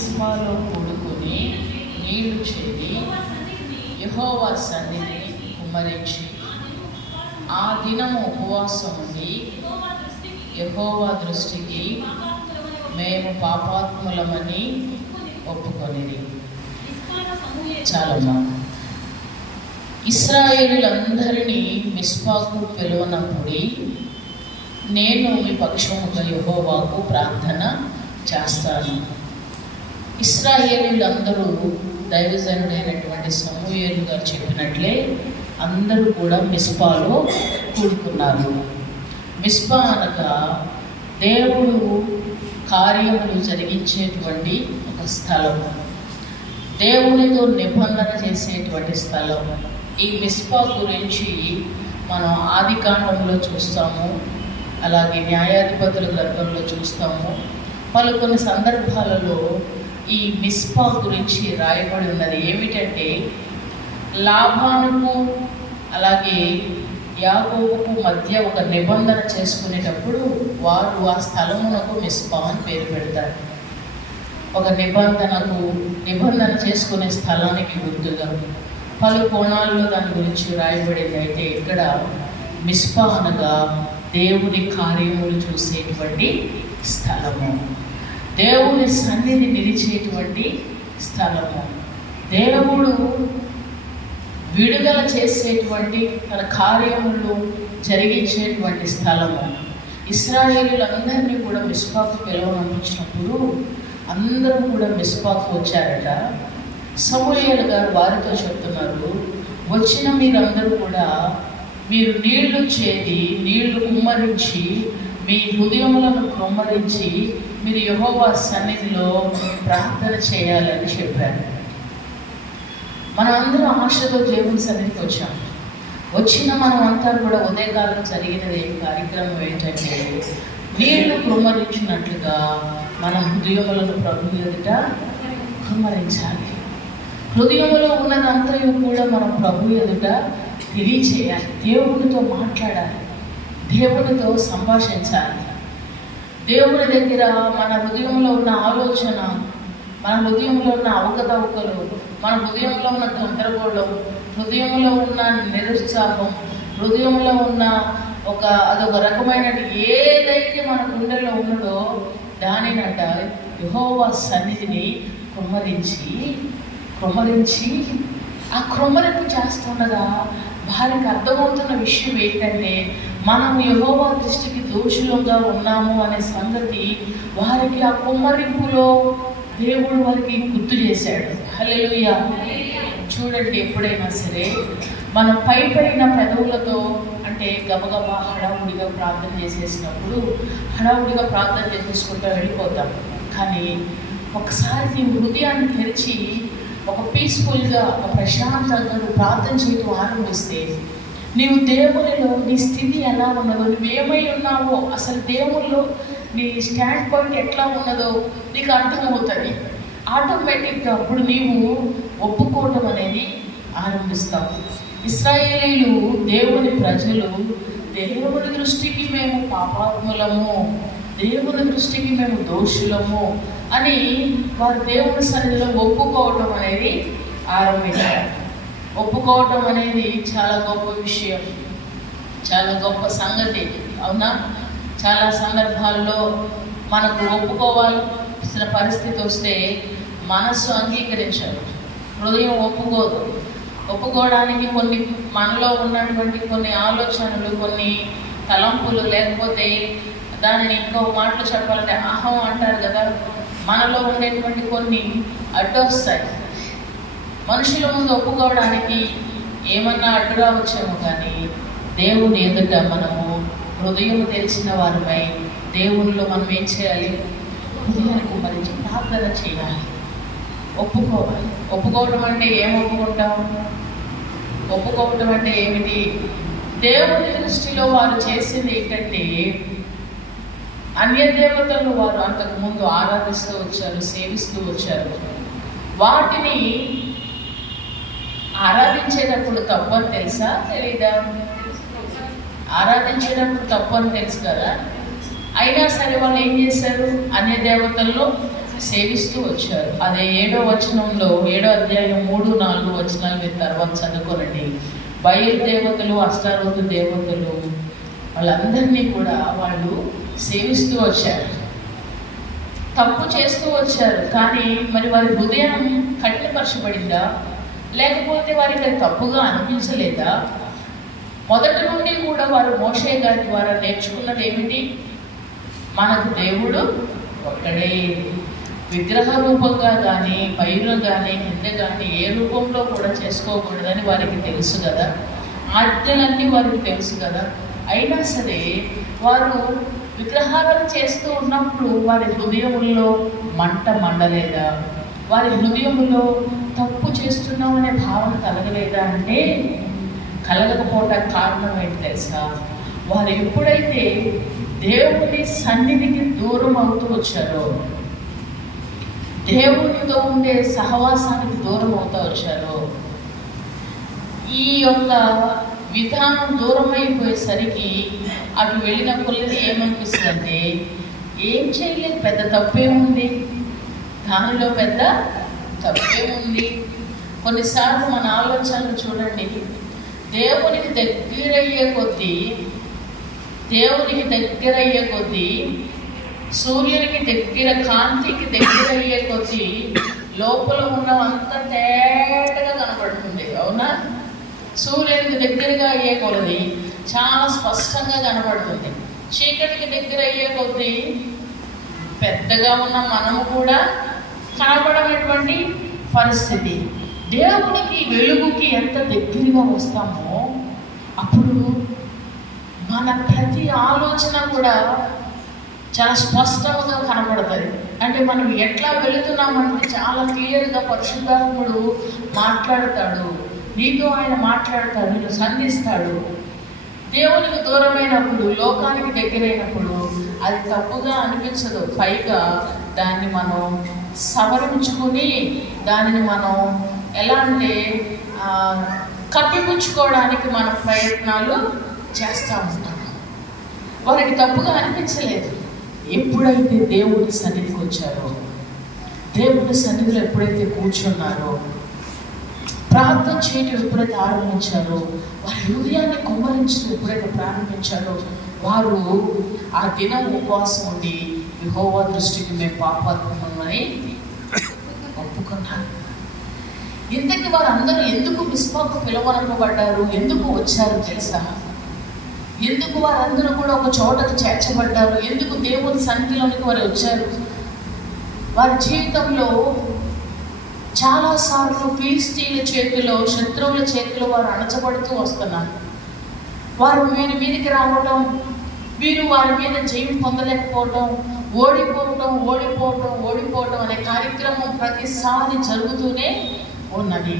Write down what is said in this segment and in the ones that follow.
మిస్పాలో కూడుకుని నీళ్లు చేరి యెహోవా సన్నిధిని కుమ్మరించి ఆ దినము ఉపవాసం ఉండి యెహోవా దృష్టికి మేము పాపాత్ములమని ఒప్పుకొనిది. చాలమ్మా. ఇశ్రాయేలులందరినీ మిస్పాకు పిలువనప్పుడు నేను మీ పక్షముగా యెహోవాకు ప్రార్థన చేస్తాను. ఇశ్రాయేలులందరూ దైవజనుడైనటువంటి సమూయేలు గారు చెప్పినట్లే అందరూ కూడా మిస్పాలో కూడుకున్నారు. మిస్పా అనగా దేవుడు కార్యములు జరిగించేటువంటి ఒక స్థలము, దేవునితో నిబంధన చేసేటువంటి స్థలం. ఈ మిస్పా గురించి మనం ఆదికాండంలో చూస్తాము, అలాగే న్యాయాధిపతుల గ్రంథంలో చూస్తాము. కొన్ని సందర్భాలలో ఈ మిస్పా గురించి రాయబడి ఉన్నది. ఏమిటంటే లాబానుకు అలాగే యాకోబుకు మధ్య ఒక నిబంధన చేసుకునేటప్పుడు వారు ఆ స్థలమునకు మిస్పా అని పేరు పెడతారు. ఒక నిబంధన చేసుకునే స్థలానికి గుర్తుగా పలు కోణాల్లో దాని గురించి రాయబడింది. అయితే ఇక్కడ మిస్పా అనగా దేవుని కార్యములు చూసేటువంటి స్థలము, దేవుని సన్నిధి నిలిచేటువంటి స్థలము, దేవుడు విడుదల చేసేటువంటి తన కార్యములు జరిగించేటువంటి స్థలము. ఇశ్రాయేలులందరినీ కూడా మిస్పాకు పిలవనంపించినప్పుడు అందరూ కూడా మిస్పాకు వచ్చారట. సమూయేలు గారు వారితో చెప్తున్నారు, వచ్చిన మీరందరూ కూడా మీరు నీళ్లు చేది నీళ్లు కుమ్మరించి మీ హృదయములను కుమ్మరించి మీరు యెహోవా సన్నిధిలో ప్రార్థన చేయాలని చెప్పారు. మనం అందరం ఆశతో దేవుని సన్నిధికి వచ్చాం. మనం అంతా కూడా ఉదయకాలం జరిగినది కార్యక్రమం ఏంటంటే నీళ్లు కుమ్మరించినట్లుగా మన హృదయములను ప్రభు ఎదుట కుమ్మరించాలి. హృదయంలో ఉన్నదంతయు కూడా మనం ప్రభు ఎదుట తెలియచేయాలి. దేవునితో మాట్లాడాలి, దేవునితో సంభాషించాలి. దేవుని దగ్గర మన హృదయంలో ఉన్న ఆలోచన, మన హృదయంలో ఉన్న అవకతవకలు, మన హృదయంలో ఉన్న గందరగోళం, హృదయంలో ఉన్న నిరుత్సాహం, హృదయంలో ఉన్న అదొక రకమైన ఏదైతే మన గుండెలో ఉన్నదో దానినట యెహోవా సన్నిధిని కుమ్మరించి ఆ కుమ్మరింపు చేస్తుండగా వారికి అర్థమవుతున్న విషయం ఏంటంటే మనం యెహోవా దృష్టికి దోషులుగా ఉన్నాము అనే సంగతి వారికి ఆ కుమ్మరింపులో దేవుడు వారికి గుర్తు చేశాడు. హల్లెలూయా. చూడండి, ఎప్పుడైనా సరే మనం పైన పెదవులతో అంటే గబగబా హడావుడిగా ప్రార్థన చేసేసినప్పుడు హడావుడిగా ప్రార్థన చేసేసుకుంటూ వెళ్ళిపోతాం. కానీ ఒకసారి నీ హృదయాన్ని తెరిచి ఒక పీస్ఫుల్గా ఒక ప్రశాంతంగా నువ్వు ప్రార్థన చేయడం ఆరంభిస్తే నీవు దేవునిలో నీ స్థితి ఎలా ఉన్నదో, నువ్వేమై ఉన్నావో, అసలు దేవుల్లో నీ స్టాండ్ పాయింట్ ఎట్లా ఉన్నదో నీకు అర్థమవుతుంది. ఆటోమేటిక్గా అప్పుడు నీవు ఒప్పుకోవటం అనేది ఆరంభిస్తావు. ఇశ్రాయేలీలు దేవుని ప్రజలు దేవుని దృష్టికి మేము పాపాత్ములము, దేవుని దృష్టికి మేము దోషులము అని వారు దేవుని సన్నిధిలో ఒప్పుకోవటం అనేది ఆరంభించారు. ఒప్పుకోవటం అనేది చాలా గొప్ప విషయం, చాలా గొప్ప సంగతి. అవునా? చాలా సందర్భాల్లో మనకు ఒప్పుకోవాల్సిన పరిస్థితి వస్తే మనస్సు అంగీకరించదు, హృదయం ఒప్పుకోదు. ఒప్పుకోవడానికి కొన్ని మనలో ఉన్నటువంటి కొన్ని ఆలోచనలు, కొన్ని తలంపులు, లేకపోతే దానిని ఇంకో మాటలు చెప్పాలంటే అహం అంటారు కదా, మనలో ఉండేటువంటి కొన్ని అడ్డొస్తాయి. మనుషుల ముందు ఒప్పుకోవడానికి ఏమన్నా అడ్డు రావచ్చేమో, కానీ దేవుని ఎదుట మనము హృదయం తెలిసిన వారమై దేవునిలో మనం ఏం చేయాలి? హృదయాన్ని కుమ్మరించి ప్రార్థన చేయాలి, ఒప్పుకోవాలి. ఒప్పుకోవడం అంటే ఏం ఒప్పుకుంటాం? ఒప్పుకోవడం అంటే ఏమిటి? దేవుని దృష్టిలో వారు చేసింది ఏంటంటే అన్య దేవతలను వారు అంతకుముందు ఆరాధిస్తూ వచ్చారు, సేవిస్తూ వచ్చారు. వాటిని ఆరాధించేటప్పుడు తప్పని తెలుసా, తెలీదా? ఆరాధించేటప్పుడు తప్పని తెలుసు కదా. అయినా సరే వాళ్ళు ఏం చేశారు? అన్య దేవతల్లో సేవిస్తూ వచ్చారు. అదే 7వ వచనంలో 7వ అధ్యాయం 3, 4 వచనాలు మీరు తర్వాత చదువుకోనండి. బయలుదేవతలు, అష్టారోతు దేవతలు వాళ్ళందరినీ కూడా వాళ్ళు సేవిస్తూ వచ్చారు, తప్పు చేస్తూ వచ్చారు. కానీ మరి వారి హృదయం కఠినపరచబడిందా, లేకపోతే వారికి అది తప్పుగా అనిపించలేదా? మొదటి నుండి కూడా వారు మోషే గారి ద్వారా నేర్చుకున్నది ఏమిటి? మనకు దేవుడు ఒక్కడే, విగ్రహ రూపంగా కానీ పైరు కానీ కింద కానీ ఏ రూపంలో కూడా చేసుకోకూడదని వారికి తెలుసు కదా, ఆజ్ఞలన్నీ వారికి తెలుసు కదా. అయినా సరే వారు విగ్రహాలను చేస్తూ ఉన్నప్పుడు వారి హృదయముల్లో మంట మండలేదా? వారి హృదయములో తప్పు చేస్తున్నామనే భావన కలగలేదా? అంటే కలగకపోవడానికి కారణం ఏంటి తెలుసా? వారు ఎప్పుడైతే దేవుని సన్నిధికి దూరం అవుతూ వచ్చారో, దేవునితో ఉండే సహవాసానికి దూరం అవుతూ వచ్చారో, ఈ యొక్క విధానం దూరం అయిపోయేసరికి అవి వెళ్ళిన కొద్ది ఏమనిపిస్తుందంటే, ఏం చేయలేదు, పెద్ద తప్పేముంది, దానిలో పెద్ద తప్పేముంది. కొన్నిసార్లు మన ఆలోచనలు చూడండి, దేవునికి దగ్గరయ్యే కొద్దీ సూర్యునికి దగ్గర, కాంతికి దగ్గరయ్యే కొద్దీ లోపల ఉన్నవంతా తేటగా కనబడుతుంది. అవునా? సూర్యునికి దగ్గరగా అయ్యే కొద్దీ చాలా స్పష్టంగా కనబడుతుంది. చీకటికి దగ్గర అయ్యే కొద్దీ పెద్దగా ఉన్న మనము కూడా కనబడనటువంటి పరిస్థితి. దేవునికి వెలుగుకి ఎంత దగ్గరగా వస్తామో అప్పుడు మన ప్రతి ఆలోచన కూడా చాలా స్పష్టంగా కనబడుతుంది. అంటే మనం ఎట్లా వెళుతున్నామంటే చాలా క్లియర్గా పరిశుద్ధాత్ముడు మాట్లాడతాడు, నీతో ఆయన మాట్లాడతాడు, నిన్ను సంధిస్తాడు. దేవునికి దూరమైనప్పుడు, లోకానికి దగ్గరైనప్పుడు అది తప్పుగా అనిపించదు. పైగా దాన్ని మనం సవరించుకుని దానిని మనం ఎలా అంటే కప్పిపుచ్చుకోవడానికి మన ప్రయత్నాలు చేస్తూ ఉంటాం. వారికి తప్పుగా అనిపించలేదు. ఎప్పుడైతే దేవుడి సన్నిధికి వచ్చారో, దేవుడి సన్నిధిలో ఎప్పుడైతే కూర్చున్నారో, ప్రార్థన చేయడం ఎప్పుడైతే ఆరంభించారో, వారి హృదయాన్ని కుమ్మరించడం ఎప్పుడైతే ప్రారంభించారో, వారు ఆ దినం ఉపవాసం ఉండి యెహోవా దృష్టికి మేము పాపాత్ములమని ఒప్పుకున్నారు. ఇంతకీ వారందరూ ఎందుకు మిస్పాకు పిలువనపబడ్డారు, ఎందుకు వచ్చారు తెలుసా? ఎందుకు వారందరూ కూడా ఒక చోటకు చేర్చబడ్డారు? ఎందుకు దేవుని సన్నిధిలోనికి వారు వచ్చారు? వారి జీవితంలో చాలాసార్లు ఫిలిష్తీయుల చేతిలో, శత్రువుల చేతిలో వారు అణచబడుతూ వస్తున్నారు. వారు మీదికి రావటం, వీరు వారి మీద జయం పొందలేకపోవటం, ఓడిపోవటం అనే కార్యక్రమం ప్రతిసారి జరుగుతూనే ఉన్నది.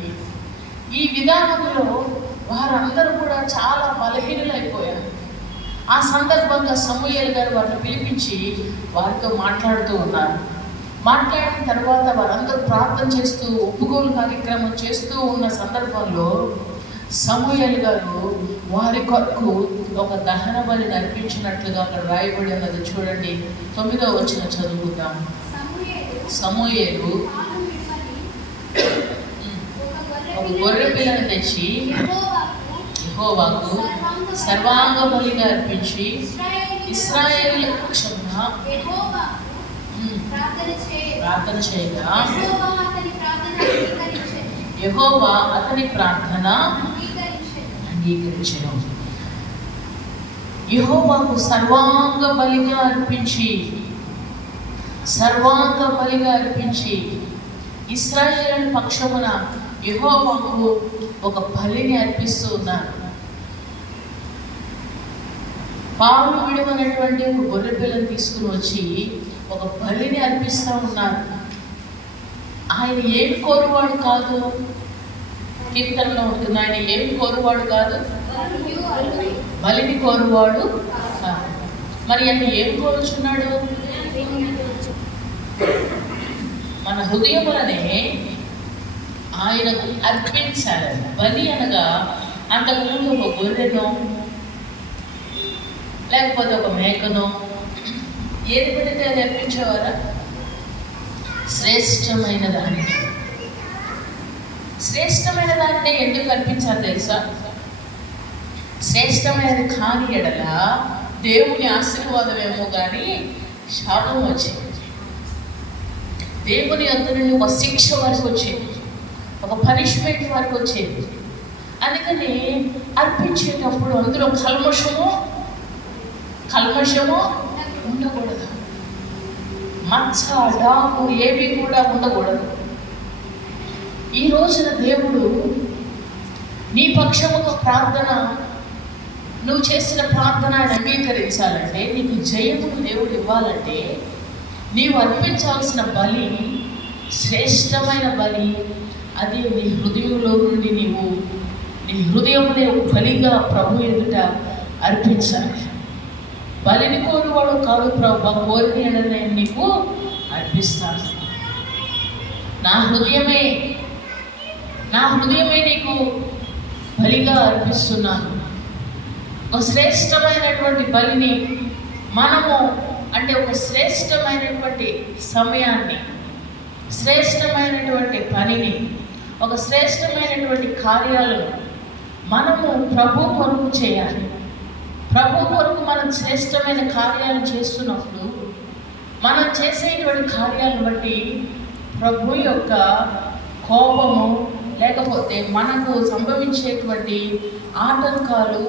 ఈ విధానంలో వారందరూ కూడా చాలా బలహీనులైపోయారు. ఆ సందర్భంగా సమూయేలు గారు వారిని పిలిపించి వారితో మాట్లాడుతూ ఉన్నారు. మాట్లాడిన తర్వాత వారందరూ ప్రార్థన చేస్తూ ఒప్పుకోలు కార్యక్రమం చేస్తూ ఉన్న సందర్భంలో సమూయేలు గారు వారి కొరకు ఒక దహన బలి అర్పించినట్లుగా అక్కడ రాయబడి ఉన్నది. చూడండి, 9వ వచనం చదువుకుందాం. సమూయేలు ఒక గొర్రె పిల్లను తెచ్చి యెహోవాకు సర్వాంగ బలిగా అర్పించి ఇశ్రాయేలు పక్షమున ప్రార్థన చేయగా యెహోవా అతని ప్రార్థన అంగీకరించెను. యెహోవాకు సర్వాంగ బలిగా అర్పించి ఇశ్రాయేలు పక్షమున యెహోవాకు ఒక బలిని అర్పిస్తూ ఉన్నారు. పాలు విడవనటువంటి ఒక గొర్రె పిల్లని తీసుకుని వచ్చి ఒక బలిని అర్పిస్తూ ఉన్నారు. ఆయన ఏమి కోరువాడు కాదు, కీర్తనలో ఉంటుంది, ఆయన ఏమి కోరువాడు కాదు, బలిని కోరువాడు కాదు. మరి ఆయన ఏం కోరుచున్నాడు? మన హృదయములనే ఆయనకు అర్పించాలి. బలి అనగా అంతకుముందు ఒక గొర్రెనో లేకపోతే ఒక మేకనో ఏది పడితే అది అర్పించేవారా? శ్రేష్టమైన దాన్ని ఎందుకు అర్పించాలి తెలుసా? శ్రేష్టమైనది కాని ఎడల దేవుని ఆశీర్వాదమేమో కానీ శాపం వచ్చేది. దేవుని యొద్ద నుండి ఒక శిక్ష వరకు వచ్చేది, ఒక పనిష్మెంట్ వరకు వచ్చేది. అందుకని అర్పించేటప్పుడు అందులో కల్మషము ఉండకూడదు. మచ్చ డాము ఏవి కూడా ఉండకూడదు. ఈ రోజున దేవుడు నీ పక్షముగా ప్రార్థన, నువ్వు చేసిన ప్రార్థన ఆయన అంగీకరించాలంటే, నీకు జయమును దేవుడు ఇవ్వాలంటే, నీవు అర్పించాల్సిన బలి శ్రేష్టమైన బలి. అది నీ హృదయంలో నుండి నీ హృదయంలో బలిగా ప్రభు ఎదుట అర్పించాలి. బలిని కోరువాడు కాదు ప్రభు, కోరిని నేను నీకు అర్పిస్తాను. నా హృదయమే నీకు బలిగా అర్పిస్తున్నాను. ఒక శ్రేష్టమైనటువంటి బలిని మనము అంటే ఒక శ్రేష్టమైనటువంటి సమయాన్ని, శ్రేష్టమైనటువంటి పనిని, ఒక శ్రేష్టమైనటువంటి కార్యాలను మనము ప్రభు కొరకు చేయాలి. ప్రభు కొరకు మనం శ్రేష్టమైన కార్యాలు చేస్తున్నప్పుడు మనం చేసేటువంటి కార్యాలను బట్టి ప్రభు యొక్క కోపము, లేకపోతే మనకు సంభవించేటువంటి ఆటంకాలు,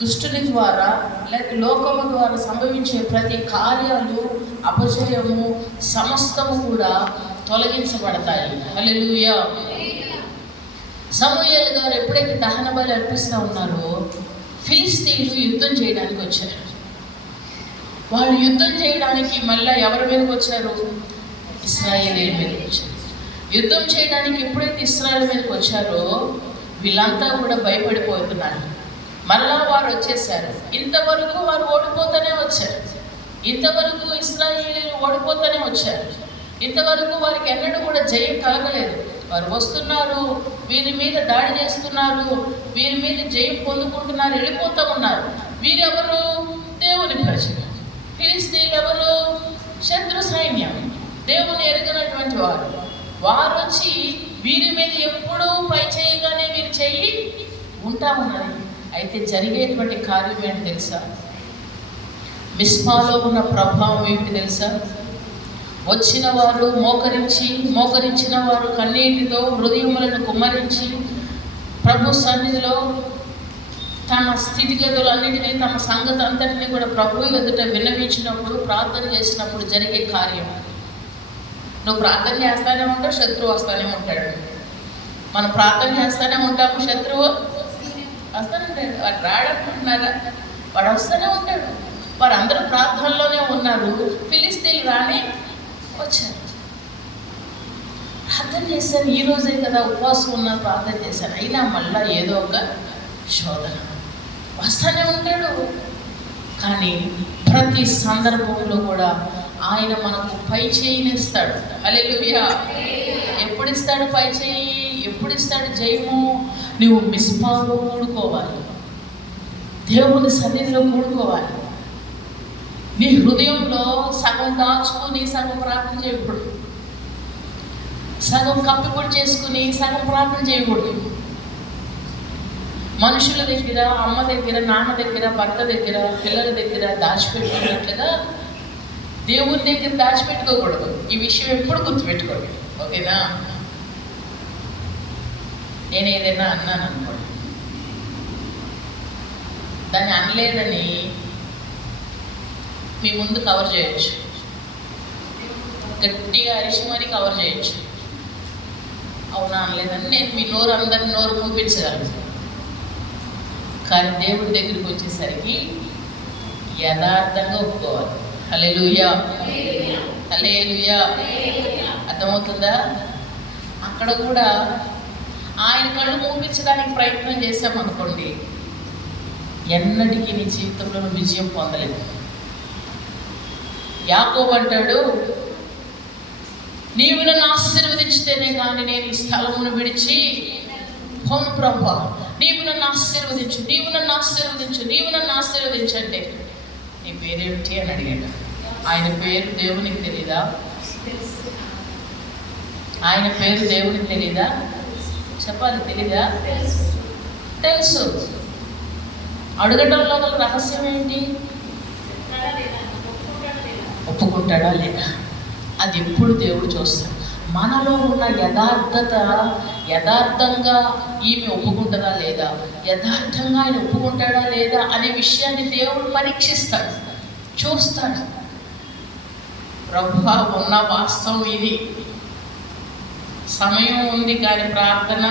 దుష్టుని ద్వారా లేక లోకము ద్వారా సంభవించే ప్రతి కార్యాలు, అపజయము సమస్తము కూడా తొలగించబడతాయి. హల్లెలూయా. సమూయేలు గారు ఎప్పుడైతే దహన బలి అర్పిస్తూ ఉన్నారో, ఫిలిస్తీన్లు యుద్ధం చేయడానికి వచ్చారు. వాళ్ళు యుద్ధం చేయడానికి మళ్ళీ ఎవరి మీదకి వచ్చారు? ఇశ్రాయేలీయుల మీదకి వచ్చారు. యుద్ధం చేయడానికి ఎప్పుడైతే ఇశ్రాయేలు మీదకి వచ్చారో వీళ్ళంతా కూడా భయపడిపోతున్నారు. మరలా వారు వచ్చేసారు. ఇంతవరకు వారు ఓడిపోతూనే వచ్చారు. ఇంతవరకు ఇశ్రాయేలీయులు ఓడిపోతూనే వచ్చారు. ఇంతవరకు వారికి ఎన్నడూ కూడా జయం కలగలేదు. వారు వస్తున్నారు, వీరి మీద దాడి చేస్తున్నారు, వీరి మీద జయం పొందుకుంటున్నారు, వెళ్ళిపోతూ ఉన్నారు. వీరెవరు? దేవుని ప్రజలు. ఫిలిస్తీన్లు ఎవరు? శత్రు సైన్యం, దేవుని ఎరగనటువంటి వారు. వారు వచ్చి వీరి మీద ఎప్పుడూ పై చేయగానే వీరి చెయ్యి ఉంటా ఉన్నది. అయితే జరిగేటువంటి కార్యం ఏంటి తెలుసా? మిస్పాలో ఉన్న ప్రభావం ఏంటి తెలుసా? వచ్చిన వారు మోకరించిన వారు కన్నీటితో హృదయములను కుమ్మరించి ప్రభు సన్నిధిలో తమ స్థితిగతులన్నింటినీ, తమ సంగతి అంతటినీ కూడా ప్రభు ఎదుట విన్నవించినప్పుడు, ప్రార్థన చేసినప్పుడు జరిగే కార్యం. నువ్వు ప్రార్థన చేస్తానే ఉంటావు, శత్రువు వస్తానే ఉంటాడు. మనం ప్రార్థన చేస్తానే ఉంటాము, శత్రువు వస్తానే ఉంటాడు. వాడు రాడనుకుంటున్నారా? వాడు వస్తూనే ఉంటాడు. వారు అందరూ ప్రార్థనలోనే ఉన్నారు. ఫిలిస్తీన్లు రాని వచ్చారు, ప్రార్థన చేశారు. ఈ రోజే కదా ఉపవాసం ఉన్నారు, ప్రార్థన చేశారు. అయినా మళ్ళీ ఏదో ఒక శోధన వస్తూనే ఉంటాడు. కానీ ప్రతి సందర్భంలో కూడా ఆయన మనకు పై చేయినిస్తాడు. హల్లెలూయా. ఎప్పుడు ఇస్తాడు పై చేయి? ఎప్పుడు ఇస్తాడు జయము? నువ్వు మిస్పాలో కూడుకోవాలి, దేవుని సన్నిధిలో కూడుకోవాలి. నీ హృదయంలో సగం దాచుకుని సగం ప్రార్థన చేయకూడదు, సగం కప్పిపొడి చేసుకుని సగం ప్రార్థన చేయకూడదు. మనుషుల దగ్గర, అమ్మ దగ్గర, నాన్న దగ్గర, భర్త దగ్గర, పిల్లల దగ్గర దాచిపెట్టుకున్నట్లుగా దేవుని దగ్గర దాచిపెట్టుకోకూడదు. ఈ విషయం ఎప్పుడు గుర్తుపెట్టుకోండి, ఓకేనా? నేను ఏదైనా అన్నాను అనుకోండి, దాన్ని అనలేదని మీ ముందు కవర్ చేయొచ్చు, గట్టిగా అరిచి మరీ కవర్ చేయొచ్చు. అవునా అనలేదని నేను మీ అందరినీ నోరు మూపించగలను. కానీ దేవుడి దగ్గరికి వచ్చేసరికి యథార్థంగా ఒప్పుకోవాలి. హల్లెలూయా, హల్లెలూయా. అర్థమవుతుందా? అక్కడ కూడా ఆయన కళ్ళు మూపించడానికి ప్రయత్నం చేశామనుకోండి, ఎన్నటికీ నీ జీవితంలో విజయం పొందలేదు. యాకోబు అంటాడు, నీవు నన్ను ఆశీర్వదించితేనే కానీ నేను ఈ స్థలమును విడిచి పోను ప్రభువా. నీవు నన్ను ఆశీర్వదించు, నీవు నన్ను ఆశీర్వదించు, నీవు నన్ను ఆశీర్వదించంటే నీ పేరేమిటి అని అడిగాడు. ఆయన పేరు దేవునికి తెలీదా? ఆయన పేరు దేవునికి తెలీదా? చెప్పాలి, తెలీదా? తెలుసు. అడగటంలో గల రహస్యం ఏంటి? ఒప్పుకుంటాడా లేదా? అది ఎప్పుడు దేవుడు చూస్తాడు. మనలో ఉన్న యథార్థంగా ఈమె ఒప్పుకుంటుందా లేదా, యథార్థంగా ఆయన ఒప్పుకుంటాడా లేదా అనే విషయాన్ని దేవుడు పరీక్షిస్తాడు, చూస్తాడు. ప్రభువా, ఉన్న వాస్తవం ఇది. సమయం ఉంది కానీ ప్రార్థన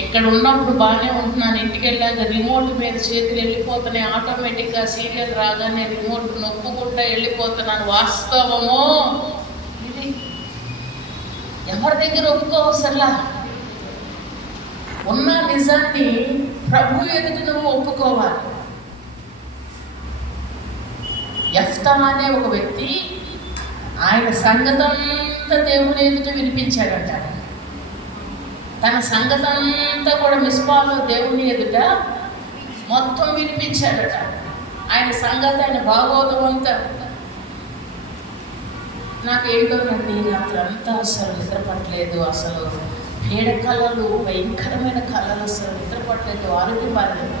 ఇక్కడ ఉన్నప్పుడు బాగానే ఉంటున్నాను, ఇంటికి వెళ్ళాక రిమోట్ మీద చేతులు వెళ్ళిపోతున్నాయి, ఆటోమేటిక్గా సీరియల్ రాగానే రిమోట్ నొక్కుకుంటా వెళ్ళిపోతున్నాను. వాస్తవమో ఇది ఎవరి దగ్గర ఒప్పుకోవసరలా. ఉన్న నిజాన్ని ప్రభు ఎదుట నువ్వు ఒప్పుకోవాలి. యెఫ్తా అనే ఒక వ్యక్తి ఆయన సంగతంతా దేవుని ఎదుట వినిపించాడట. తన సంగతంతా కూడా మిస్పాలో దేవుని ఎదుట మొత్తం వినిపించాడట. ఆయన సంగతి, ఆయన భాగవతం అంతా. నాకు ఏంటోనండి, రాత్రి అంతా అసలు నిద్ర పట్టలేదు, అసలు పీడ కళలు, భయంకరమైన కళలు, అసలు నిద్ర పట్టలేదు, ఆరోగ్యం బాగలేదు.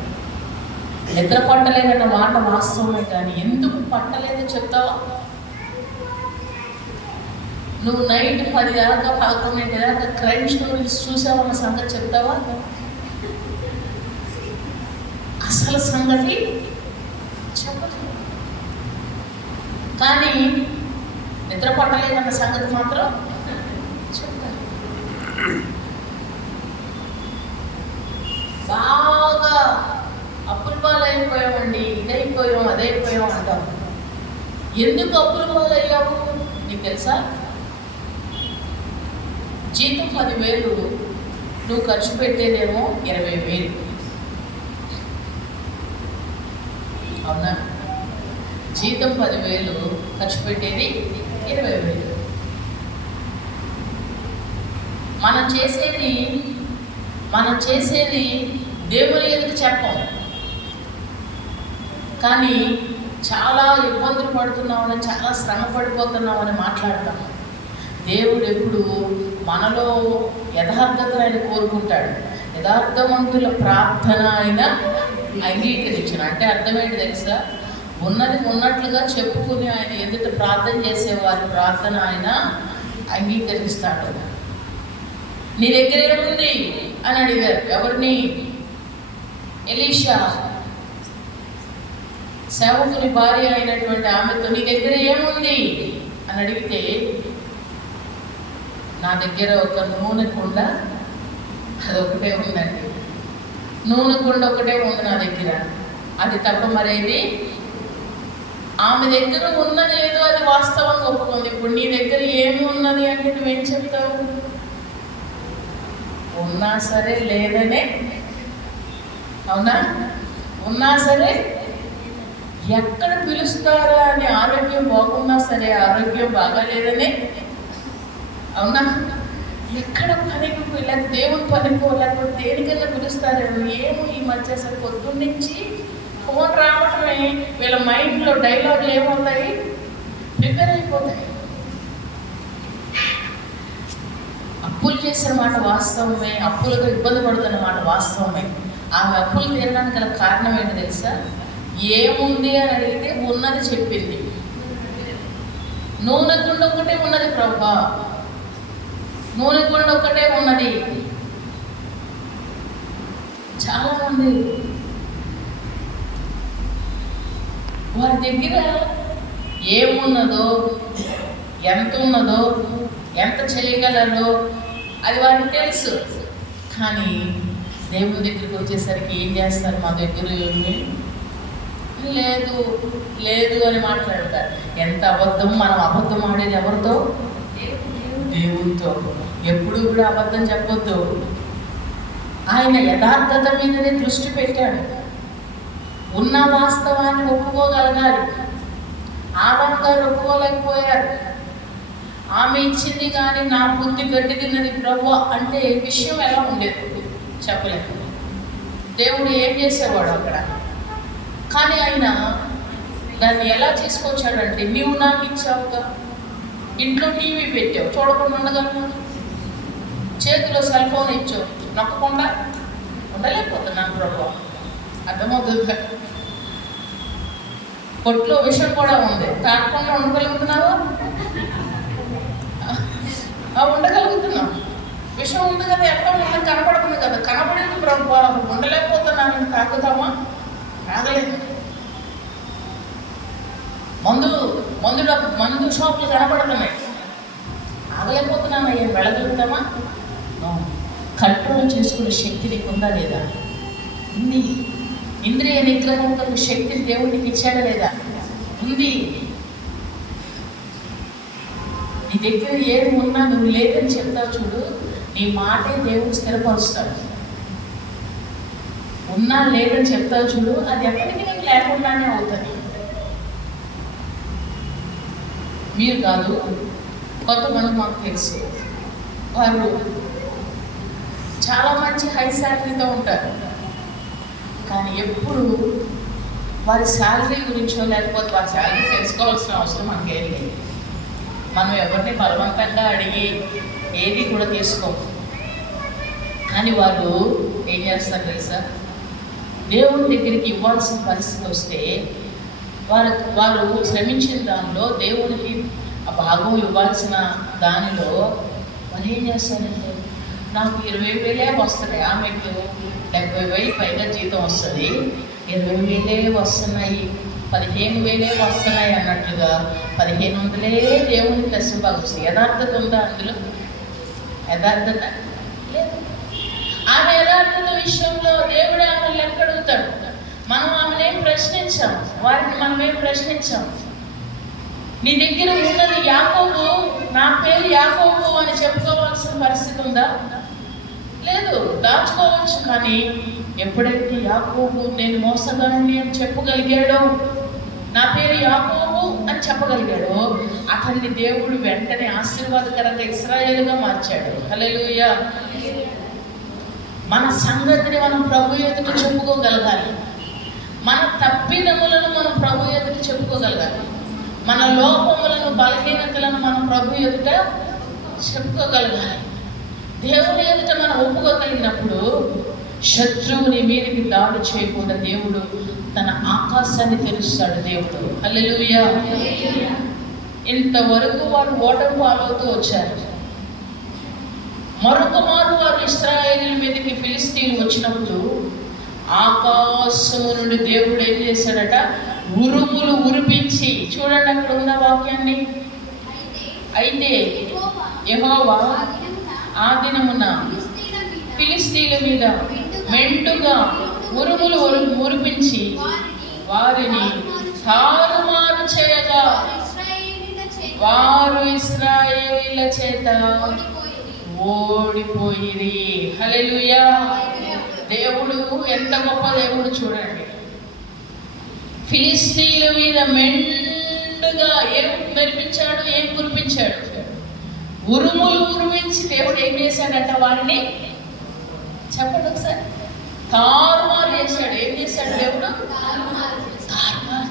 నిద్ర పట్టలేదన్న మాట వాస్తవమే, కానీ ఎందుకు పట్టలేదో చెప్తావా? నువ్వు నైట్ 10 దాకా 11 దాకా క్రైమ్ స్టోరీస్ చూసావన్న సంగతి చెప్తావా? అసలు సంగతి చెప్పదు. కానీ నిద్ర పట్టలేదన్న సంగతి మాత్రం చెప్తారు. బాగా అప్పుల పాలు అయిపోయామండి, ఇదైపోయాం, అదైపోయాం అంటాం. ఎందుకు అప్పుల పాలు అయ్యావు నీకు తెలుసా? జీతం 10,000, నువ్వు ఖర్చు పెట్టేదేమో 20,000. అవునా? జీతం 10,000, ఖర్చు పెట్టేది 20,000. మనం చేసేది దేవుని ఎదుట చెప్పం, కానీ చాలా ఇబ్బందులు పడుతున్నామని, చాలా శ్రమ పడిపోతున్నామని మాట్లాడతాం. దేవుడు ఎప్పుడు మనలో యథార్థతను ఆయన కోరుకుంటాడు. యథార్థవంతుల ప్రార్థన ఆయన అంగీకరించిన అంటే అర్థమేంటి తెలుసా? ఉన్నది ఉన్నట్లుగా చెప్పుకుని ఆయన ఎదుట ప్రార్థన చేసేవారి ప్రార్థన ఆయన అంగీకరిస్తాడు. నీ దగ్గర ఏముంది అని అడిగారు. ఎవరిని? ఎలీషా సేవకుని భార్య అయినటువంటి ఆమెతో నీ దగ్గర ఏముంది అని అడిగితే, నా దగ్గర ఒక నూనె కుండ, అదొకటే ఉందండి. నూనె కుండ ఒకటే ఉంది నా దగ్గర, అది తప్ప మరేది. ఆమె దగ్గర ఉన్నది ఏదో అది వాస్తవంగా ఒప్పుకుంది. ఇప్పుడు నీ దగ్గర ఏమి ఉన్నది అంటే నువ్వేం చెప్తావు? ఉన్నా సరే లేదనే. అవునా? ఉన్నా సరే ఎక్కడ పిలుస్తారా అని, ఆరోగ్యం బాగున్నా సరే ఆరోగ్యం బాగాలేదనే. అవునా? ఎక్కడ పనికి లేక దేవుని పనికో లేకపోతే దేనికన్నా పిలుస్తారేమో. ఏమో ఈ మధ్య అసలు పొద్దున్న నుంచి ఫోన్ రావటమే, వీళ్ళ మైండ్లో డైలాగులు ఏమవుతాయి, ప్రిపేర్ అయిపోతాయి. అప్పులు చేసిన మాట వాస్తవమే, అప్పులతో ఇబ్బంది పడుతున్న మాట వాస్తవమే. ఆమె అప్పులు తీరడానికి గల కారణం ఏంటి తెలుసా? ఏముంది అని అడిగితే ఉన్నది చెప్పింది. నూనె కుండ ఒకటే ఉన్నది ప్రభా, నూనె కుండ ఒకటే ఉన్నది. చాలామంది వారి దగ్గర ఏమున్నదో, ఎంత ఉన్నదో, ఎంత చేయగలరో అది వారికి తెలుసు. కానీ దేవుని దగ్గరికి వచ్చేసరికి ఏం చేస్తారు? మా దగ్గర ఏమి లేదు లేదు అని మాట్లాడతారు. ఎంత అబద్ధం! మనం అబద్ధం ఆడేది ఎవరితో? దేవునితో. ఎప్పుడు కూడా అబద్ధం చెప్పొద్దు. ఆయన యథార్థత మీదనే దృష్టి పెట్టాడు. ఉన్న వాస్తవాన్ని ఒప్పుకోగలగాలి. ఆమెను గారు ఒప్పుకోలేకపోయారు. ఆమె ఇచ్చింది కానీ నా బుద్ధి గట్టి తిన్నది ప్రభు అంటే విషయం ఎలా ఉండేది చెప్పలేదు. దేవుడు ఏం చేసేవాడు అక్కడ? కానీ ఆయన దాన్ని ఎలా తీసుకొచ్చాడంటే, నీవు నాకు ఇచ్చావుగా, ఇంట్లో టీవీ పెట్టావు, చూడకుండా ఉండగలను. చేతిలో సెల్ ఫోన్ ఇచ్చావు, నొక్కకుండా ఉండలేకపోతున్నాను ప్రభు. అర్థమవుతుంది. కొట్లో విషయం కూడా ఉంది, తాగకుండా ఉండగలుగుతున్నావా? ఉండగలుగుతున్నాం. విషయం ఉంది కదా, ఎక్కడ ఉందని కనపడుతుంది కదా, కనపడింది ప్రభు, ఉండలేకపోతున్నాను, తాగుతామా? తాగలేదు. మందు షాపులు కనపడుతున్నాయి, ఆగలేకపోతున్నాను, అయ్యా వెళ్ళగలుగుతామా? కంట్రోల్ చేసుకునే శక్తి నీకు ఉందా లేదా? ఉంది. ఇంద్రియ నిగ్రహంతో శక్తిని దేవుడికి ఇచ్చాడా లేదా? ఉంది. నీ దగ్గర ఏది ఉన్నా నువ్వు లేదని చెప్తావు చూడు, నీ మాటే దేవుడు స్థిరపరుస్తాడు. ఉన్నా లేదని చెప్తావు చూడు, అది ఎక్కడికి నీకు లేకుండానే అవుతుంది. మీరు కాదు, కొంతమంది మాకు తెలుసు, వారు చాలా మంచి హై శాలరీతో ఉంటారు, కానీ ఎప్పుడు వారి శాలరీ గురించో లేకపోతే వారి శాలరీ తెలుసుకోవాల్సిన అవసరం మనకేం లేదు. మనం ఎవరిని బలవంతంగా అడిగి ఏది కూడా తీసుకోము. కానీ వాళ్ళు ఏం చేస్తారు తెలుసా? దేవుడి దగ్గరికి ఇవ్వాల్సిన పరిస్థితి వస్తే వారు శ్రమించిన దానిలో దేవుడికి ఆ భాగం ఇవ్వాల్సిన దానిలో వాళ్ళు ఏం చేస్తారంటే, నాకు 20,000 వస్తున్నాయి, ఆమెకు 70,000 పైగా జీతం వస్తుంది, 20,000 వస్తున్నాయి, 15,000 వస్తున్నాయి అన్నట్లుగా 1,500 దేవునికి దశభాగం. యథార్థత ఉందా అందులో? యథార్థత లేదు. ఆమె యథార్థత విషయంలో దేవుడు ఆమెను లెక్క అడుగుతాడు. మనం ఆమెనేం ప్రశ్నించాం, వారిని మనమేం ప్రశ్నించాం. నీ దగ్గర ఉన్నది యాకోబు, నా పేరు యాకోబు అని చెప్పుకోవాల్సిన పరిస్థితి ఉందా? లేదు. దాచుకోవచ్చు, కానీ ఎప్పుడైతే యాకోబు నేను మోసగాడిని అని చెప్పగలిగాడో, నా పేరు యాకోబు అని చెప్పగలిగాడో, అతన్ని దేవుడు వెంటనే ఆశీర్వాదకరంగా ఇశ్రాయేలుగా మార్చాడు. హల్లెలూయా. మన సంగతిని మనం ప్రభు ఎదుట చెప్పుకోగలగాలి. మన తప్పిదములను మనం ప్రభు ఎదుట చెప్పుకోగలగాలి. మన లోపములను, బలహీనతలను మనం ప్రభు ఎదుట చెప్పుకోగలగాలి. దేవుని ఎదుట మనం ఒప్పుకోగలిగినప్పుడు శత్రువుని మీదకి దాడి చేయకుండా దేవుడు తన ఆకాశాన్ని తెరుస్తాడు. దేవుడు హల్లెలూయా. ఇంతవరకు వారు ఓటమి పాలవుతూ వచ్చారు. మరొక మారు వారు ఇశ్రాయేలీయుల మీదకి ఫిలిష్తీయులు వచ్చినప్పుడు ఆకాశము నుండి దేవుడు ఏం చేశాడట? ఉరుములు ఉరిపించి, చూడండి అక్కడ ఉన్న వాక్యాన్ని, అయితే యెహోవా ఆ దినమున ఫిలిష్తీయుల మీద మెండుగా ఉరుములు మురిపించి వారిని తారుమారు చేయగా వారు ఇశ్రాయేలీయుల చేత ఓడిపోయిరి. హల్లెలూయా. దేవుడు ఎంత గొప్ప దేవుడు చూడండి. ఫిలిష్తీయుల మీద మెండుగా ఏం మెరిపించాడు, ఏం కురిపించాడు? ఉరుములు ఉరిపించి దేవుడు ఏం చేశాడంట? వారిని చెప్పండి ఒకసారి. తారుమారు చేశాడు. ఏం చేశాడు దేవుడు? తారుమారు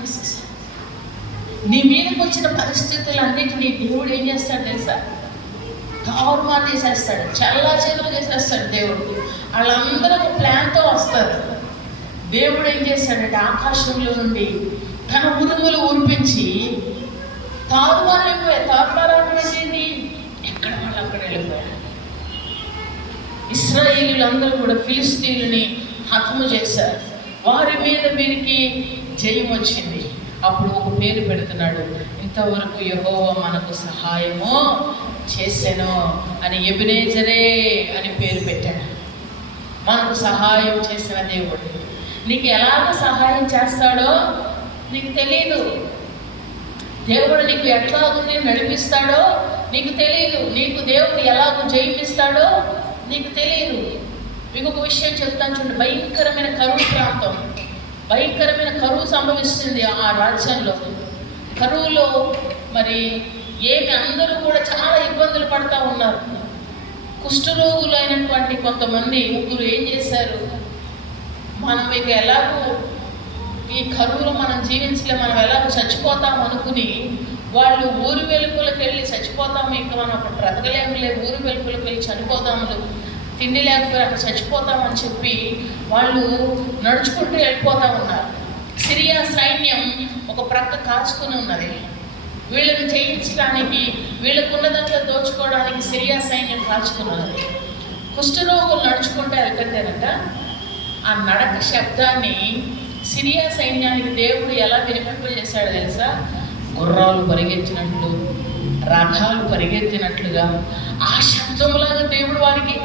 చేసేసాడు. నీ మీదకి వచ్చిన పరిస్థితులన్నిటినీ దేవుడు ఏం చేస్తాడు తెలుసా? తారుమారు చేసేస్తాడు, చల్లా చెదురు చేసేస్తాడు. దేవుడు వాళ్ళందరూ ఒక ప్లాన్తో వస్తారు. దేవుడు ఏం చేశాడంటే ఆకాశంలో నుండి తన ఉరుములు ఉరిపించి తారుమారు అయిపోయాయి. తారుమారు అంటే ఎక్కడ వాళ్ళు అక్కడ వెళ్ళిపోయారు. ఇశ్రాయేలీయులందరూ కూడా ఫిలిష్తీయులని హతము చేశారు. వారి మీద వీరికి జయం వచ్చింది. అప్పుడు ఒక పేరు పెడుతున్నాడు, ఇంతవరకు యెహోవా మనకు సహాయము చేసెను అని, ఎబెనేజరే అని పేరు పెట్టాడు. మనకు సహాయం చేసిన దేవుడు. నీకు ఎలాగ సహాయం చేస్తాడో నీకు తెలియదు. దేవుడు నీకు ఎట్లాగుండి నడిపిస్తాడో నీకు తెలియదు. నీకు దేవుడు ఎలాగ జయిస్తాడో నీకు తెలియదు. మీకు ఒక విషయం చెప్తాను చూడండి. భయంకరమైన కరువు ప్రాంతం, భయంకరమైన కరువు సంభవిస్తుంది ఆ రాజ్యంలో. కరువులో మరి అందరూ కూడా చాలా ఇబ్బందులు పడుతూ ఉన్నారు. కుష్ఠరోగులు అయినటువంటి కొంతమంది ముగ్గురు ఏం చేశారు, మనం ఇక ఎలాగో ఈ కరువులో మనం జీవించలే, మనం ఎలాగో చచ్చిపోతాం అనుకుని వాళ్ళు ఊరి వెలుపులకు వెళ్ళి ఇంకా మనం అక్కడ బ్రతకలేములే, ఊరు వెలుపులకు వెళ్ళి చనిపోదాములు, తిండి లేకపోతే అక్కడ చచ్చిపోతామని చెప్పి వాళ్ళు నడుచుకుంటూ వెళ్ళిపోతూ ఉన్నారు. సిరియా సైన్యం ఒక ప్రక్క కాచుకుని ఉన్నది. వీళ్ళని చేయించడానికి, వీళ్ళకున్న దాంట్లో దోచుకోవడానికి సిరియా సైన్యం కాచుకున్నది. కుష్ఠరోగులు నడుచుకుంటూ వెళ్తుంటేనట ఆ నడక శబ్దాన్ని సిరియా సైన్యానికి దేవుడు ఎలా వినిపింపజేశాడో తెలుసా? గుర్రాలు పరిగెత్తినట్లు, రథాలు పరిగెత్తినట్లుగా ఆ శబ్దంలాగా దేవుడు వారికి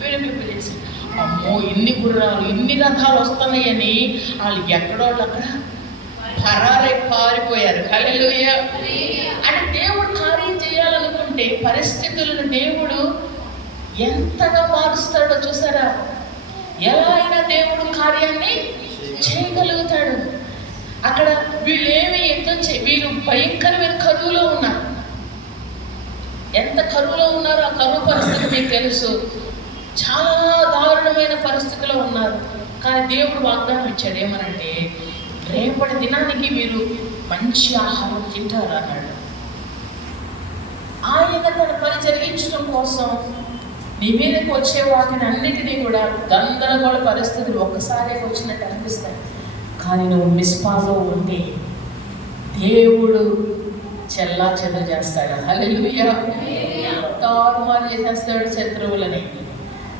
వినిపింపజేశాడు. అమ్మో, ఇన్ని గుర్రాలు, ఇన్ని రథాలు వస్తున్నాయని వాళ్ళు ఎక్కడోళ్ళు అక్కడ పరారై పారిపోయారు. హల్లెలూయా. అంటే దేవుడు కార్యం చేయాలనుకుంటే పరిస్థితులను దేవుడు ఎంతగా మారుస్తాడో చూసారా? ఎలా అయినా దేవుడు కార్యాన్ని చేయగలుగుతాడు. అక్కడ వీళ్ళేమి యుద్ధం వీళ్ళు భయంకరమైన కరువులో ఉన్నారు. ఎంత కరువులో ఉన్నారో ఆ కరువు పరిస్థితి మీకు తెలుసు. చాలా దారుణమైన పరిస్థితిలో ఉన్నారు. కానీ దేవుడు వాగ్దానం ఇచ్చాడు, ఏమనంటే రేపటి దినానికి మీరు మంచి ఆహారం తింటారు అన్నాడు. ఆయన తన పని జరిగించడం కోసం నీ మీదకి వచ్చే వాటిని అన్నిటినీ కూడా గందరగోళ పరిస్థితులు ఒక్కసారే వచ్చినట్టు అనిపిస్తాయి. కానీ నువ్వు మిస్పాలో ఉంటే దేవుడు చెల్లా చెదరు చేస్తాడు. హల్లెలూయా. తారుమారు చేసేస్తాడు శత్రువులని.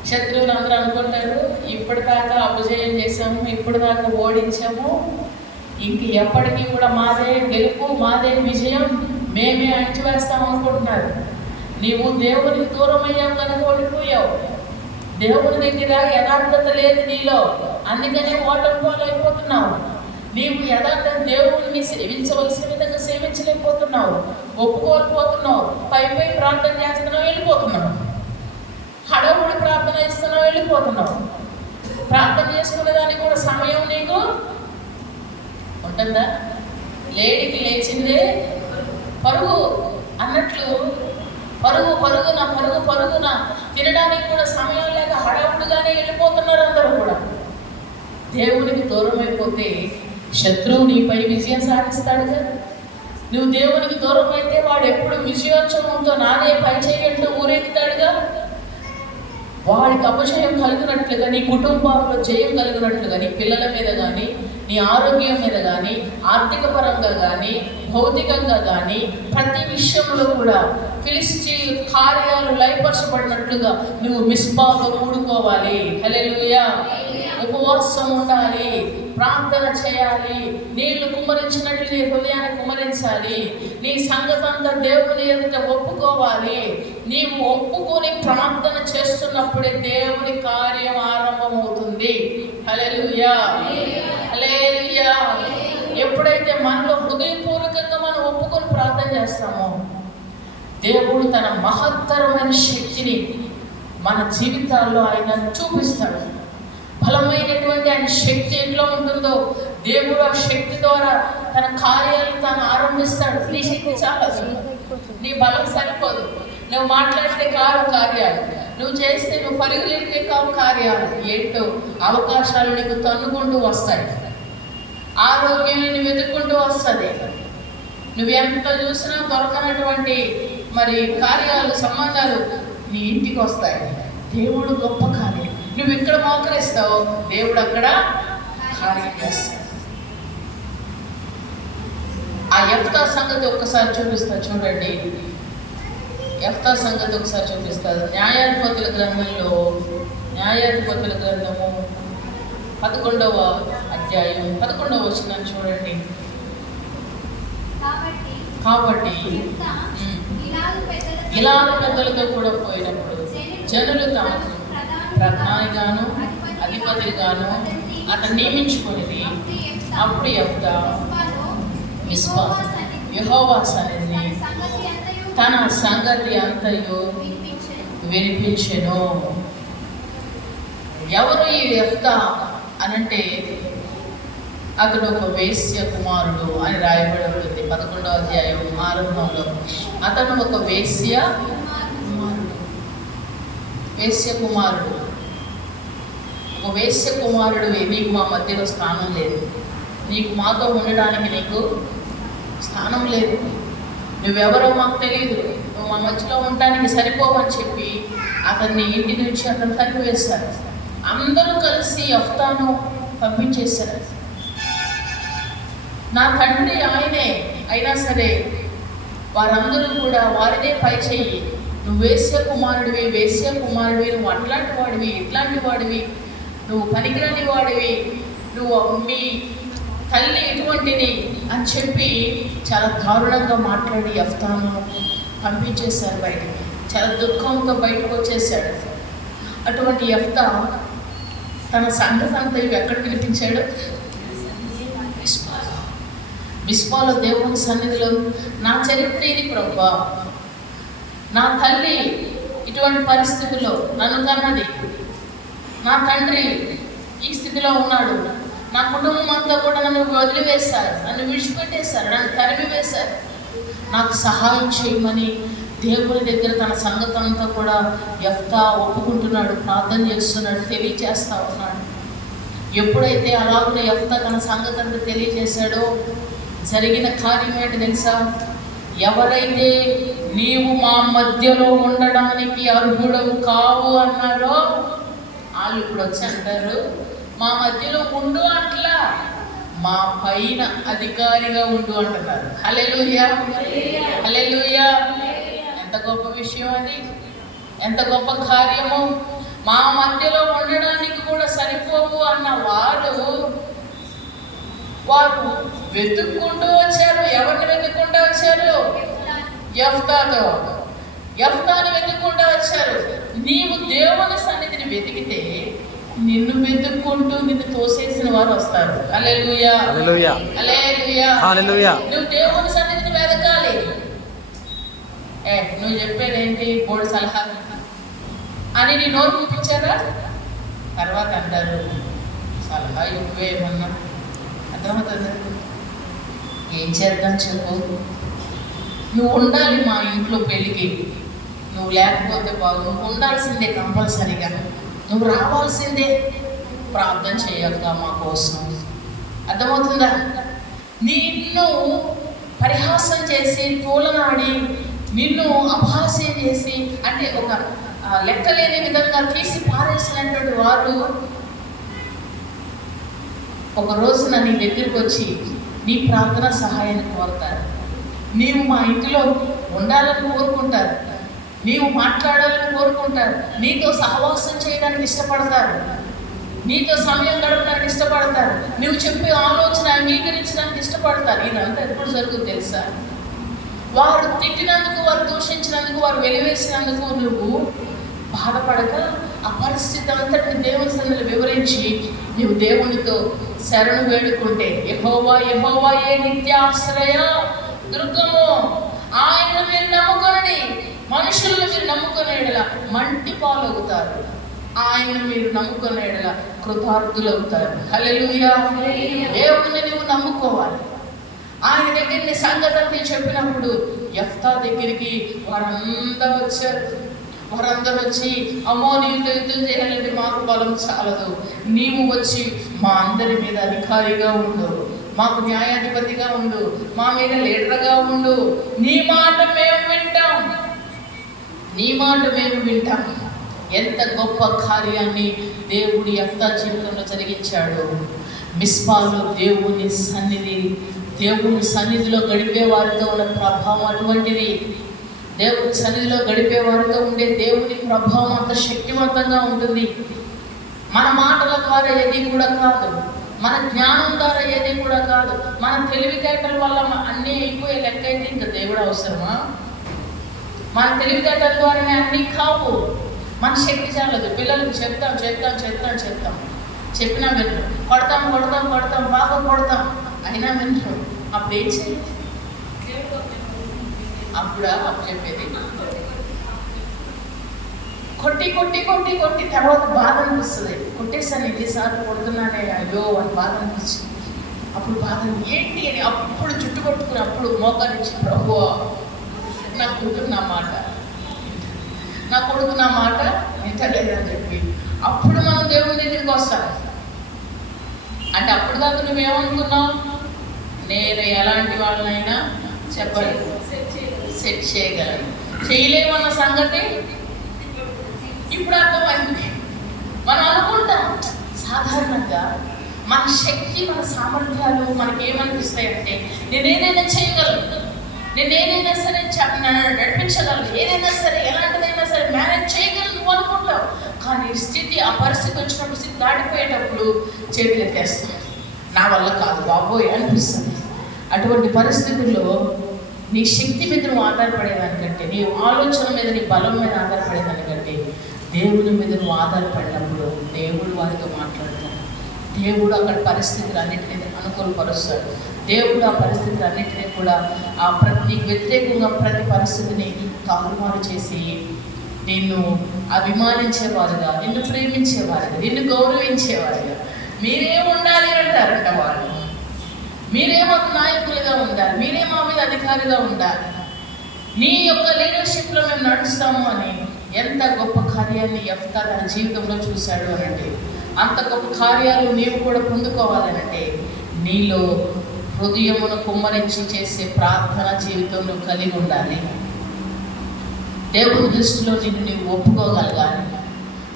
శత్రువులు అందరూ అనుకుంటారు, ఇప్పటిదాకా అపజయం చేశాము, ఇప్పటిదాకా ఓడించాము, ఇంక ఎప్పటికీ కూడా మాదే గెలుపు, మాదే విజయం, మేమే అణిచివేస్తాం అనుకుంటున్నారు. నీవు దేవునికి దూరం అయ్యావు కనుక ఓడిపోయావు. దేవుని దగ్గర యథార్థత లేదు నీలో, అందుకనే ఓటమి పాలైపోతున్నావు. నీవు యథార్థ దేవుడిని సేవించవలసిన విధంగా సేవించలేకపోతున్నావు, ఒప్పుకోలేకపోతున్నావు. పై ప్రార్థన చేస్తున్నావు, వెళ్ళిపోతున్నావు. హడవుడి ప్రార్థన ఇస్తున్నావు, వెళ్ళిపోతున్నావు. ప్రార్థన చేసుకునేదానికి కూడా సమయం నీకు ఉంటుందా? లేడికి లేచిందే పరుగు అన్నట్లు పరుగున తినడానికి కూడా సమయం లేక హడావుడిగానే వెళ్ళిపోతున్నారు అందరూ కూడా. దేవునికి దూరం అయిపోతే శత్రువు నీపై విజయం సాధిస్తాడుగా. నువ్వు దేవునికి దూరం అయితే వాడు ఎప్పుడు విజయోత్సవంతో నాదే పై చేయంటూ ఊరెత్తాడుగా. వాడికి అపజయం కలిగినట్లుగా, నీ కుటుంబంలో జయం కలిగినట్లుగా, నీ పిల్లల మీద కానీ, నీ ఆరోగ్యం మీద కానీ, ఆర్థిక పరంగా కానీ, భౌతికంగా కానీ, ప్రతి విషయంలో కూడా ఫిలిష్తీ కార్యాలు లయపరచబడినట్లుగా నువ్వు మిస్పాలో కూడుకోవాలి. హల్లెలూయా. ఉపవాసం ఉండాలి, ప్రార్థన చేయాలి, నీళ్లు కుమ్మరించినట్లు నీ హృదయాన్ని కుమ్మరించాలి. నీ సంగతంతా దేవుని ఎదుట ఒప్పుకోవాలి. నీవు ఒప్పుకొని ప్రార్థన చేస్తున్నప్పుడే దేవుని కార్యం ఆరంభమవుతుంది. హల్లెలూయా. హల్లెలూయా. ఎప్పుడైతే మనలో హృదయపూర్వకంగా మనం ఒప్పుకొని ప్రార్థన చేస్తామో దేవుడు తన మహత్తరమైన శక్తిని మన జీవితాల్లో ఆయన చూపిస్తాడు. బలమైనటువంటి ఆయన శక్తి ఎట్లా ఉంటుందో దేవుడు ఆ శక్తి ద్వారా తన కార్యాలను తాను ఆరంభిస్తాడు. నీ శక్తి చాలా, నీ బలం సరిపోదు. నువ్వు మాట్లాడితే కావు కార్యాలు, నువ్వు చేస్తే, నువ్వు పరుగులేస్తే కావు కార్యాలు. ఏంటో అవకాశాలు నీకు తన్నుకుంటూ వస్తాయి, ఆరోగ్యాన్ని వెతుక్కుంటూ వస్తుంది. నువ్వు ఎంత చూసినా దొరకనటువంటి మరి కార్యాలు, సంబంధాలు నీ ఇంటికి వస్తాయి. దేవుడు గొప్ప కార్యం. నువ్వు ఇక్కడ మోకరిస్తావు, దేవుడు అక్కడ కార్యం చేస్తాడు. ఆ యెఫ్తా సంగతి ఒక్కసారి చూపిస్తా చూడండి. యెఫ్తా సంగతి ఒకసారి చూపిస్తారు. న్యాయాధిపతుల గ్రంథంలో, న్యాయాధిపతుల గ్రంథము 11వ అధ్యాయం 11వ వచనం చూడండి. కాబట్టి గిలాదు పెద్దలతో కూడా పోయినప్పుడు జనులు తమకు ప్రధానిగాను అధిపతిగాను అతను నియమించుకునేది. అప్పుడు యెఫ్తా మిస్పా యెహోవా సన్నిధిని తన సంగతి అంతయు వినిపించెను. ఎవరు ఈ యెఫ్తా అనంటే అతడు ఒక వేశ్య కుమారుడు అని రాయబడి ఉంటుంది 11వ అధ్యాయం ఆరంభంలో. అతను ఒక వేశ్య కుమారుడు. ఒక వేశ్య కుమారుడు. నీకు మా మధ్యలో స్థానం లేదు, నీకు మాతో ఉండడానికి నీకు స్థానం లేదు. నువ్వెవరో మాకు తెలియదు, నువ్వు మా మధ్యలో ఉండడానికి సరిపోవని చెప్పి అతన్ని ఇంటి నుంచి అతను తరిమివేశారు. అందరూ కలిసి యెఫ్తాను పంపించేశారు. నా తండ్రి ఆయనే అయినా సరే వారందరూ కూడా వారిదే పై చెయ్యి, నువ్వు వేశ్య కుమారుడివి, నువ్వు అట్లాంటి వాడివి, ఇట్లాంటి వాడివి, నువ్వు పనికిరాని వాడివి, నువ్వు మీ తల్లి ఎటువంటిది అని చెప్పి చాలా దారుణంగా మాట్లాడి యెఫ్తాను పంపించేశారు బయటికి. చాలా దుఃఖంతో బయటకు వచ్చేసాడు. అటువంటి యెఫ్తా తన సంగతి అంతా ఎక్కడ వినిపించాడు? మిస్పాలో దేవుని సన్నిధిలో, నా చరిత్ర ఇది ప్రభువా, నా తల్లి ఇటువంటి పరిస్థితుల్లో నన్ను కన్నది, నా తండ్రి ఈ స్థితిలో ఉన్నాడు, నా కుటుంబం అంతా కూడా నన్ను వదిలివేశారు, నన్ను విడిచిపెట్టేశారు, నన్ను తరిమివేశారు, నాకు సహాయం చేయమని దేవుని దగ్గర తన సంగతి అంతా కూడా యెఫ్తా ఒప్పుకుంటున్నాడు, ప్రార్థన చేస్తున్నాడు, తెలియజేస్తా ఉన్నాడు. ఎప్పుడైతే అలాగే యెఫ్తా తన సంగతి అంతా తెలియజేశాడో జరిగిన కార్యం ఏంటి తెలుసా? ఎవరైతే నీవు మా మధ్యలో ఉండడానికి అర్హుడవు కావు అన్నారో వాళ్ళు ఇప్పుడు వచ్చి అంటారు, మా మధ్యలో ఉండు అట్లా, మా పైన అధికారిగా ఉండు అంటున్నారు. హల్లెలూయా, హల్లెలూయా. ఎంత గొప్ప విషయం అది, ఎంత గొప్ప కార్యము. మా మధ్యలో ఉండడానికి కూడా సరిపోవు అన్న వారు వెతుక్కుంటూ వచ్చారు. ఎవరిని వెతుక్కుంటూ వచ్చారు? యెఫ్తాను వెతుక్కుంటూ వచ్చారు. నీవు దేవుని సన్నిధిని వెతికితే నిన్ను వెతుక్కుంటూ నిన్ను తోసేసిన వారు వస్తారు. హల్లెలూయా, హల్లెలూయా, హల్లెలూయా, హల్లెలూయా. నువ్వు దేవుని సన్నిధిని వెతకాలి. నువ్వు చెప్పేదేంటి బోర్డు సలహా అని నీ నోరు చూపించారా? తర్వాత అంటారు సలహా ఎక్కువేమన్నా. అర్థమవుతుంది? ఏం చేద్దాం చెప్పు, నువ్వు ఉండాలి మా ఇంట్లో పెళ్ళికి, నువ్వు లేకపోతే బాగు, నువ్వు ఉండాల్సిందే కంపల్సరీగా, నువ్వు రావాల్సిందే, ప్రార్థన చేయక మా కోసం. అర్థమవుతుందా? నిన్ను పరిహాసం చేసి తోలనాడి నిన్ను అపహాస్యం చేసి అంటే ఒక లెక్కలేని విధంగా తీసి పారేసినటువంటి వారు ఒక రోజున నీ దగ్గరికి వచ్చి నీ ప్రార్థన సహాయాన్ని కోరుతారు. నీవు మా ఇంటిలో ఉండాలని కోరుకుంటారు, నీవు మాట్లాడాలని కోరుకుంటారు, నీతో సహవాసం చేయడానికి ఇష్టపడతారు, నీతో సమయం గడపడానికి ఇష్టపడతారు, నువ్వు చెప్పే ఆలోచన అంగీకరించడానికి ఇష్టపడతారు. ఇదంతా ఎప్పుడు జరుగుతుంది తెలుసా? వారు తిట్టినందుకు, వారు దూషించినందుకు, వారు వెలివేసినందుకు నువ్వు బాధపడక ఆ పరిస్థితి అంతటిని దేవుని సన్నిధిలో వివరించి నువ్వు దేవునితో శరణు వేడుకుంటే, యెహోవా యెహోవాయే నిత్యాశ్రయ దుర్గము, ఆయనను మీరు నమ్ముకొనండి, మనుషులను మీరు నమ్ముకునేలా మంటి పాలవుతారు, ఆయనను మీరు నమ్ముకునేలా కృతార్థులవుతారు. హల్లెలూయా. దేవుని నువ్వు నమ్ముకోవాలి. ఆయన దగ్గర నీ సంగతి చెప్పినప్పుడు యెఫ్తా దగ్గరికి వారందరూ వచ్చి అమ్మో నీవు యుద్ధం చేయాలంటే మాకు బలం చాలదు, నీవు వచ్చి మా అందరి మీద అధికారిగా ఉండు, మాకు న్యాయాధిపతిగా ఉండు, మా మీద లీడర్గా ఉండు, నీ మాట మేము వింటాం. ఎంత గొప్ప కార్యాన్ని దేవుడి యెఫ్తా జీవితంలో జరిగించాడు. మిస్పాలో దేవుని సన్నిధిలో గడిపే వారితో ఉన్న ప్రభావం అటువంటిది. దేవుని సన్నిధిలో గడిపే వారితో ఉండే దేవుని ప్రభావం అంత శక్తివంతంగా ఉంటుంది. మన మాటల ద్వారా ఏది కూడా కాదు, మన జ్ఞానం ద్వారా ఏది కూడా కాదు, మన తెలివితేటల వల్ల అన్నీ అయిపోయే లెక్క అయితే ఇంకా దేవుడు అవసరమా? మన తెలివితేటల ద్వారానే అన్నీ కావు. మన శక్తి చాలదు. పిల్లలకు చెప్తాం చెప్పినా వినరు, కొడతాం బాగా కొడతాం అయినా వినరు. అప్పుడు ఏం చేయాలి? అప్పుడు చెప్పేది కొట్టి తర్వాత బాధ అనిపిస్తుంది. కొట్టేసాను ఎన్నిసార్లు కొడుతున్నానే, అయ్యో అని బాధ అనిపిస్తుంది. అప్పుడు బాధ ఏంటి అని అప్పుడు చుట్టు కొట్టుకుని అప్పుడు మోకారించి ప్రభువా నా కొడుకు నా మాట వింటలేదని చెప్పి అప్పుడు మనం దేవుని దగ్గరికి వస్తాం. అంటే అప్పుడు దాకా నువ్వేమనుకున్నావు? నేను ఎలాంటి వాళ్ళనైనా చెప్పలేదు, సెట్ చేయగలను. చేయలేమన్న సంగతి ఇప్పుడు అర్థమైంది. మనం అనుకుంటాం సాధారణంగా మన శక్తి, మన సామర్థ్యాలు మనకేమనిపిస్తాయంటే నేనేదైనా చేయగలను, నేనేదైనా సరే నడిపించగలను, ఏదైనా సరే ఎలాంటిదైనా సరే మేనేజ్ చేయగలను నువ్వు అనుకుంటావు. కానీ స్థితి, ఆ పరిస్థితి వచ్చినప్పుడు, స్థితి దాటిపోయేటప్పుడు చేతులు ఎత్తేస్తాం. నా వల్ల కాదు బాబోయ్ అనిపిస్తుంది. అటువంటి పరిస్థితుల్లో నీ శక్తి మీద నువ్వు ఆధారపడేదానికంటే, నీ ఆలోచన మీద, నీ బలం మీద ఆధారపడేదానికంటే దేవుని మీద నువ్వు ఆధారపడినప్పుడు దేవుడు వారితో మాట్లాడతాడు. దేవుడు అక్కడ పరిస్థితులన్నింటినీ అనుకూలపరుస్తాడు. దేవుడు ఆ పరిస్థితులన్నింటినీ కూడా నీకు వ్యతిరేకంగా ప్రతి పరిస్థితిని తారుమారు చేసి నిన్ను అభిమానించేవారుగా, నిన్ను ప్రేమించేవారుగా, నిన్ను గౌరవించేవారుగా మీరేం ఉండాలి అంటారంట వాళ్ళు. మీరేమో నాయకులుగా ఉండాలి, మీరేమో మీద అధికారిగా ఉండాలి, నీ యొక్క లీడర్షిప్లో మేము నడుస్తాము అని ఎంత గొప్ప కార్యాన్ని యెఫ్తా తన జీవితంలో చూశాడు అనంటే, అంత గొప్ప కార్యాలు నీవు కూడా పొందుకోవాలనంటే నీలో హృదయమును కుమ్మరించి చేసే ప్రార్థన జీవితంలో కలిగి ఉండాలి. దేవుని దృష్టిలో నిన్ను నీవు ఒప్పుకోగలగాలి,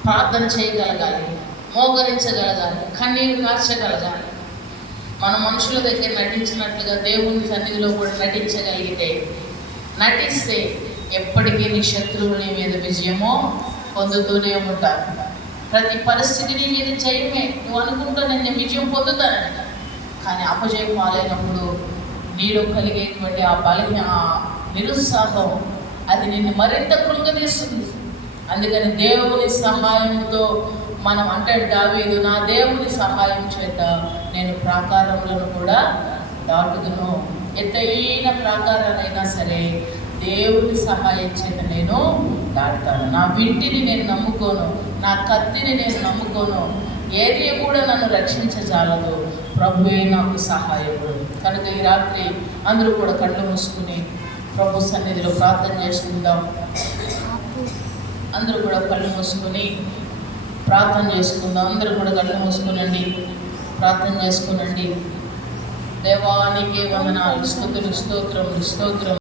ప్రార్థన చేయగలగాలి, మోకరించగలగాలి, కన్నీరు కార్చగలగాలి. మన మనుషుల దగ్గర నటించినట్లుగా దేవుని సన్నిధిలో కూడా నటిస్తే ఎప్పటికీ నీ శత్రువులు నీ మీద విజయమో పొందుతూనే ఉంటారు. ప్రతి పరిస్థితి నీ మీద జయమే. నువ్వు అనుకుంటా నేను విజయం పొందుతానని, కానీ అపజయం పాలైనప్పుడు నీలో కలిగేటువంటి ఆ నిరుత్సాహం అది నిన్ను మరింత కృంగదీస్తుంది. అందుకని దేవుని సహాయంతో మనం అంటాడు దావీదు, నా దేవుని సహాయం చేత నేను ప్రాకారములను కూడా దాటుదును. ఎత్తైన ప్రాకారాలైనా సరే దేవుని సహాయం చేత నేను దాటుతాను. నా వింటిని నేను నమ్ముకోను, నా కత్తిని నేను నమ్ముకోను, ఏది కూడా నన్ను రక్షించజాలదు, ప్రభువే నాకు సహాయకుడు. కనుక ఈ రాత్రి అందరూ కూడా కళ్ళు మూసుకుని ప్రభు సన్నిధిలో ప్రార్థన చేసుకుందాం. అందరూ కూడా కళ్ళు మూసుకొని ప్రార్థన చేసుకుందాం. అందరూ కూడా కళ్ళు మూసుకునండి, ప్రార్థన చేసుకునండి. దేవానికి వందనాలు, స్తుతులు, స్తోత్రములు, స్తోత్రం.